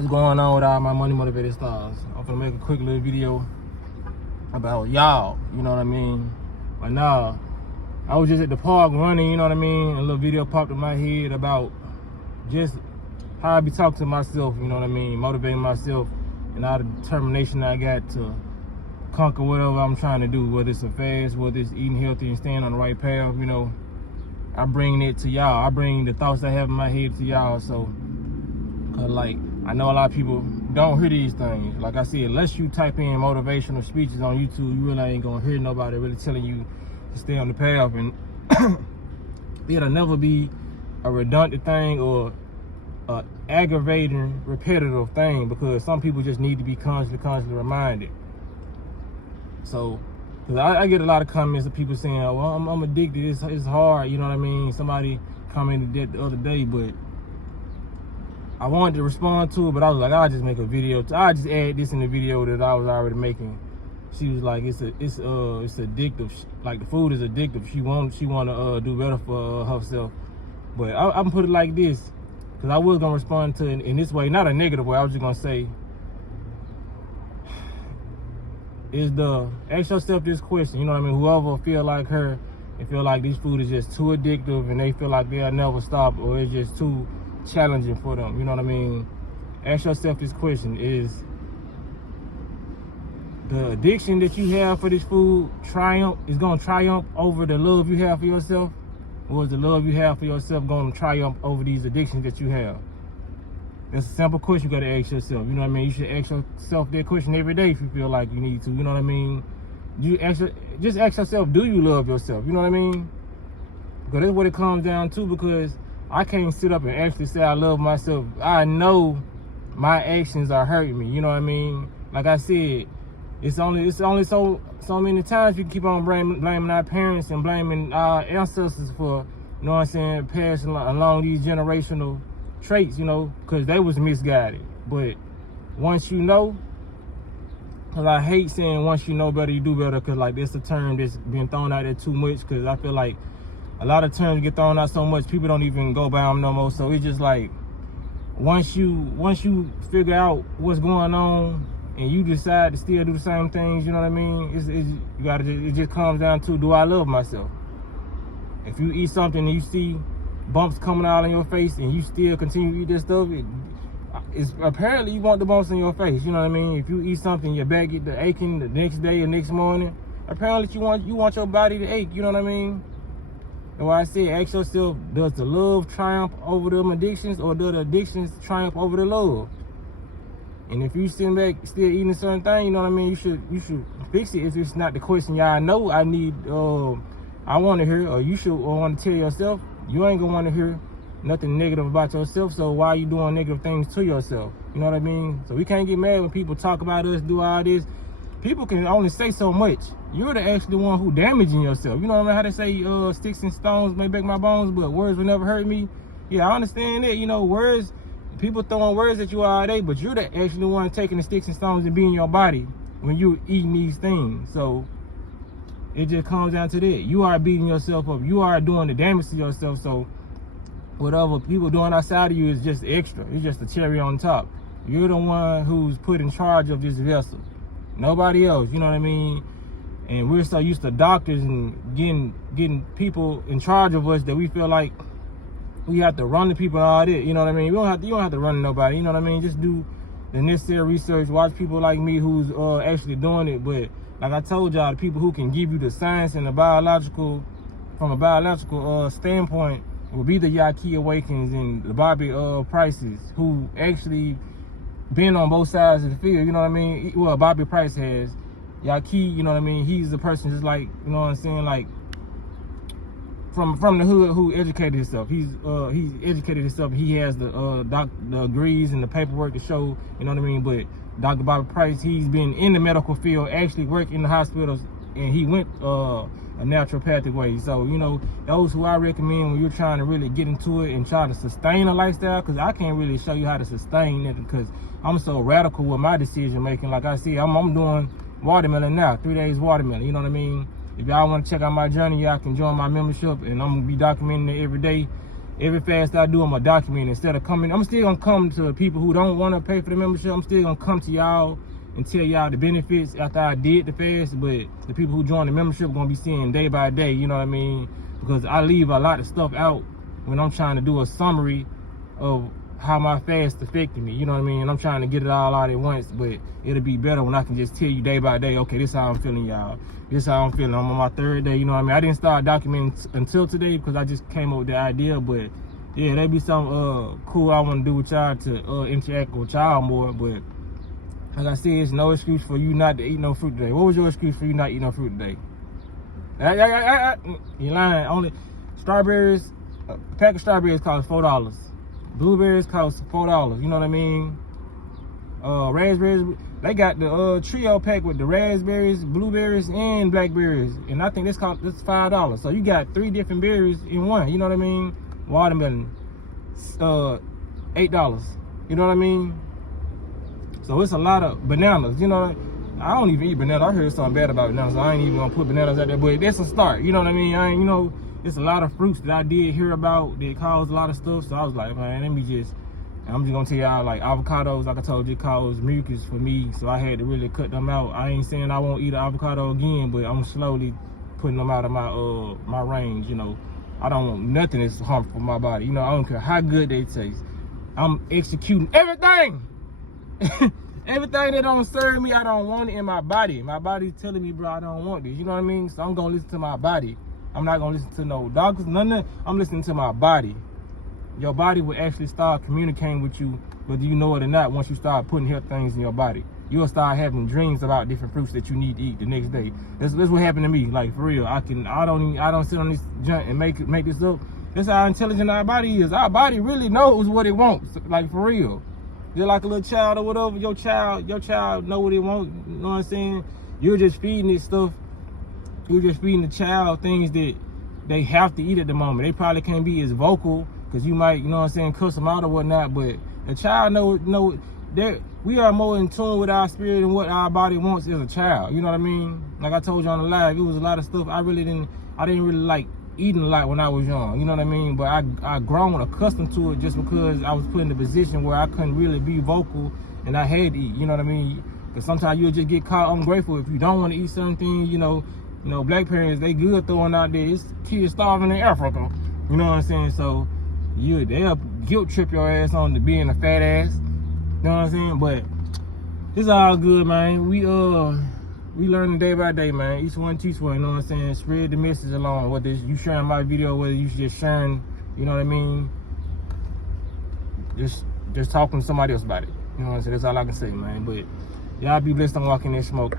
What's going on with all my money motivated stars? I'm gonna make a quick little video about y'all, you know what I mean? But nah, I was just at the park running, you know what I mean? A little video popped in my head about just how I be talking to myself, you know what I mean? Motivating myself and all the determination I got to conquer whatever I'm trying to do, whether it's a fast, whether it's eating healthy and staying on the right path, you know. I bring it to y'all. I bring the thoughts I have in my head to y'all. So, cause like, I know a lot of people don't hear these things. Like I said, unless you type in motivational speeches on YouTube, you really ain't gonna hear nobody really telling you to stay on the path. And it'll never be a redundant thing or a aggravating, repetitive thing, because some people just need to be constantly reminded. So, cause I get a lot of comments of people saying, "Oh, well, I'm addicted. It's hard." You know what I mean? Somebody commented that the other day, but I wanted to respond to it, but I was like, I'll just make a video. I'll just add this in the video that I was already making. She was like, it's addictive. Like, the food is addictive. She want to do better for herself. But I'm put it like this, because I was gonna respond to it in this way, not a negative way. I was just gonna say, ask yourself this question. You know what I mean? Whoever feel like her and feel like this food is just too addictive and they feel like they'll never stop, or it's just too challenging for them, you know what I mean? Ask yourself this question: is the addiction that you have for this food gonna triumph over the love you have for yourself? Or is the love you have for yourself gonna triumph over these addictions that you have? That's a simple question you gotta ask yourself. You know what I mean? You should ask yourself that question every day if you feel like you need to. You know what I mean? Just ask yourself, do you love yourself? You know what I mean? Because that's what it comes down to, because I can't sit up and actually say I love myself. I know my actions are hurting me. You know what I mean? Like I said, it's only so many times you can keep on blaming our parents and blaming our ancestors for, you know what I'm saying, passing along these generational traits, you know, because they was misguided. But once you know, because I hate saying once you know better, you do better, because like that's a term that's been thrown out there too much, because I feel like a lot of terms get thrown out so much, people don't even go by them no more. So it's just like, once you figure out what's going on and you decide to still do the same things, you know what I mean? It just comes down to, do I love myself? If you eat something and you see bumps coming out on your face and you still continue to eat this stuff, it's apparently you want the bumps in your face. You know what I mean? If you eat something, your back get the aching the next day or next morning, apparently you want your body to ache. You know what I mean? And why I say, ask yourself, does the love triumph over them addictions, or do the addictions triumph over the love? And if you sitting back still eating a certain thing, you know what I mean, you should fix it. If it's not the question y'all know I want to hear, or you should want to tell yourself, you ain't gonna want to hear nothing negative about yourself. So why are you doing negative things to yourself? You know what I mean? So we can't get mad when people talk about us, do all this. People can only say so much. You're the actually one who damaging yourself. You know what I mean? How they say, sticks and stones may break my bones, but words will never hurt me. Yeah, I understand that. You know, words, people throwing words at you all day, but you're the actually one taking the sticks and stones and being your body when you're eating these things. So it just comes down to that. You are beating yourself up. You are doing the damage to yourself. So whatever people doing outside of you is just extra. It's just a cherry on top. You're the one who's put in charge of this vessel. Nobody else, you know what I mean? And we're so used to doctors and getting people in charge of us that we feel like we have to run to people and all that, you know what I mean? You don't have to run to nobody, you know what I mean? Just do the necessary research, watch people like me who's actually doing it. But like I told y'all, the people who can give you the science and from a biological standpoint will be the Yaki Awakens and the Bobby Prices, who actually been on both sides of the field, you know what I mean? Well, Bobby Price has. Yaki, you know what I mean? He's the person just like, you know what I'm saying, like from the hood who educated himself. He's educated himself. He has the degrees and the paperwork to show, you know what I mean? But Dr. Bobby Price, he's been in the medical field, actually worked in the hospitals, and he went a naturopathic way. So, you know, those who I recommend when you're trying to really get into it and try to sustain a lifestyle, because I can't really show you how to sustain it because I'm so radical with my decision making. Like I said, I'm doing watermelon now, 3 days watermelon, you know what I mean? If y'all want to check out my journey, y'all can join my membership, and I'm gonna be documenting it every day. every fast I do, I'm gonna document it. Instead of coming, I'm still gonna come to people who don't want to pay for the membership. I'm still gonna come to y'all and tell y'all the benefits after I did the fast. But the people who join the membership are gonna be seeing day by day, you know what I mean? Because I leave a lot of stuff out when I'm trying to do a summary of how my fast affected me, you know what I mean? And I'm trying to get it all out at once, but it'll be better when I can just tell you day by day, okay, this is how I'm feeling, y'all. This is how I'm feeling. I'm on my 3rd day, you know what I mean? I didn't start documenting until today because I just came up with the idea, but yeah, that'd be something cool I want to do with y'all to interact with y'all more. But like I said, it's no excuse for you not to eat no fruit today. What was your excuse for you not eating no fruit today? You're lying. Only strawberries, a pack of strawberries cost $4. Blueberries cost $4, you know what I mean? Raspberries, they got the trio pack with the raspberries, blueberries, and blackberries, and I think this $5. So you got 3 different berries in one, you know what I mean? Watermelon, $8, you know what I mean? So it's a lot of bananas, you know. I don't even eat bananas. I heard something bad about bananas, so I ain't even gonna put bananas out there, but that's a start, you know what I mean? I ain't, you know, it's a lot of fruits that I did hear about that cause a lot of stuff. So I was like, man, I'm just gonna tell y'all, like avocados, like I told you, cause mucus for me. So I had to really cut them out. I ain't saying I won't eat an avocado again, but I'm slowly putting them out of my range, you know. I don't want nothing that's harmful for my body. You know, I don't care how good they taste. I'm executing everything. Everything that don't serve me, I don't want it in my body. My body's telling me, bro, I don't want this. You know what I mean? So I'm gonna listen to my body. I'm not gonna listen to no doctors, nothing. I'm listening to my body. Your body will actually start communicating with you, whether you know it or not. Once you start putting health things in your body, you'll start having dreams about different fruits that you need to eat the next day. That's what happened to me. Like, for real, I don't sit on this junk and make this up. That's how intelligent our body is. Our body really knows what it wants. Like, for real. Just like a little child or whatever. Your child know what it wants. You know what I'm saying? You're just feeding it stuff. You're just feeding the child things that they have to eat at the moment. They probably can't be as vocal because you might, you know what I'm saying, cuss them out or whatnot. But the child know that we are more in tune with our spirit and what our body wants as a child. You know what I mean? Like I told you on the live, it was a lot of stuff I didn't really like eating a lot when I was young. You know what I mean? But I grown accustomed to it just because I was put in a position where I couldn't really be vocal and I had to eat. You know what I mean? Because sometimes you'll just get caught ungrateful if you don't want to eat something. You know, black parents, they good throwing out there. It's kids starving in Africa. You know what I'm saying? So they'll guilt trip your ass on to being a fat ass. You know what I'm saying? But it's all good, man. We learning day by day, man. Each one teach one, you know what I'm saying? Spread the message along. Whether you sharing my video, whether you just sharing, you know what I mean? Just talking to somebody else about it. You know what I'm saying? That's all I can say, man. But y'all be blessed on walking that smoke.